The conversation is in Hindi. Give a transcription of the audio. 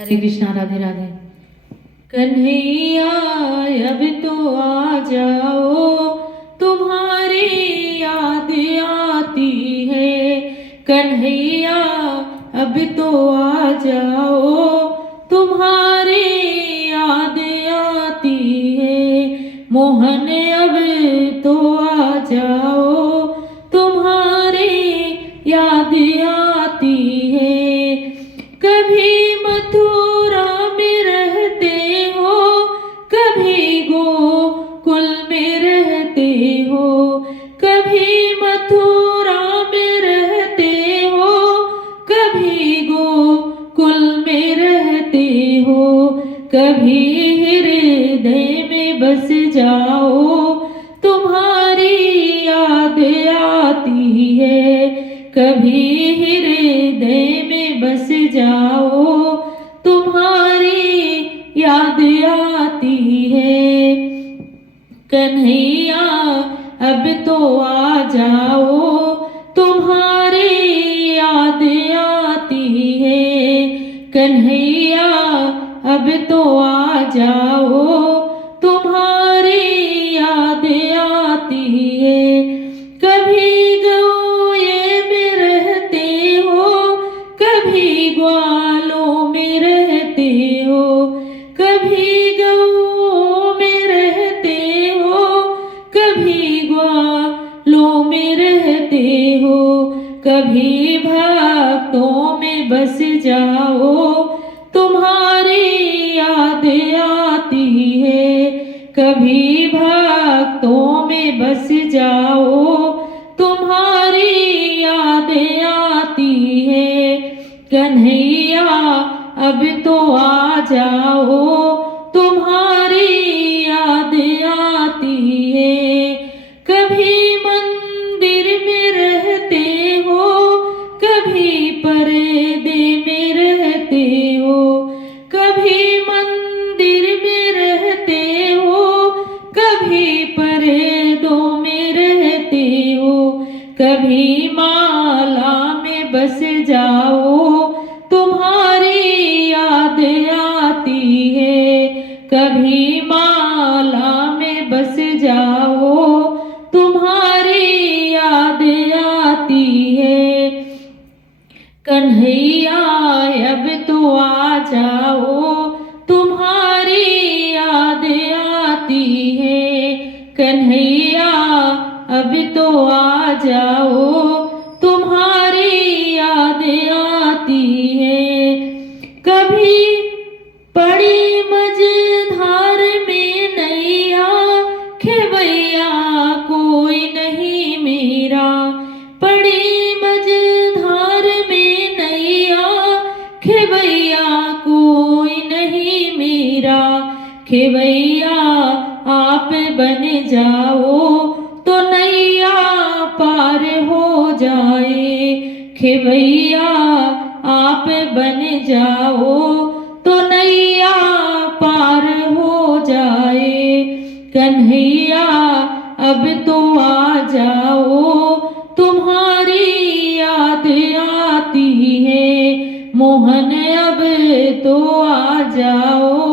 हरे कृष्णा, राधे राधे। कन्हैया अब तो आ जाओ, तुम्हारी याद आती है। कन्हैया अब तो आ जाओ, तुम्हारी याद आती है। मोहन अब तो आ जाओ, तुम्हारी याद आती है। कभी मथुरा में रहते हो, कभी गोकुल में रहते हो। कभी मथुरा में रहते हो, कभी गोकुल में रहते हो। कभी हृदय में बस जाओ, तुम्हारी याद आती है। कभी हृदय में बस जाओ, तुम्हारी याद आती है। कन्हैया अब तो आ जाओ, तुम्हारी याद आती है। कन्हैया अब तो आ जाओ, तुम्हारी याद आती है। कभी गौए में रहते हो, कभी ग्वालों में रहते हो। कभी गऊ में रहते हो, कभी ग्वालों में रहते हो। कभी भक्तों में बस जाओ, तुम्हारी याद आती है। कभी भक्तों में बस जाओ, तुम्हारी याद आती है। कन्हैया अब तो आ जाओ, तुम्हारी याद आती है। कभी मंदिर में रहते हो, कभी पर्दे में रहते हो। कभी मंदिर में रहते हो, कभी पर्दों में रहते हो। कभी माला में बस जाओ, तुम्हारी याद आती है। कभी माला में बस जाओ, तुम्हारी याद आती है। कन्हैया अब तो आ जाओ, तुम्हारी याद आती है। कन्हैया अब तो आ जाओ, तुम्हारी याद आती है। कभी पड़ी मझधार में नैया, खेवैया कोई नहीं मेरा। पड़ी मझधार में नैया, खेवैया कोई नहीं मेरा। खेवैया आप बन जाओ, तो नैया पार हो जाए। खेवैया आप बन जाओ, तो नैया पार हो जाए। कन्हैया अब तो आ जाओ, तुम्हारी याद आती है। मोहन अब तो आ जाओ,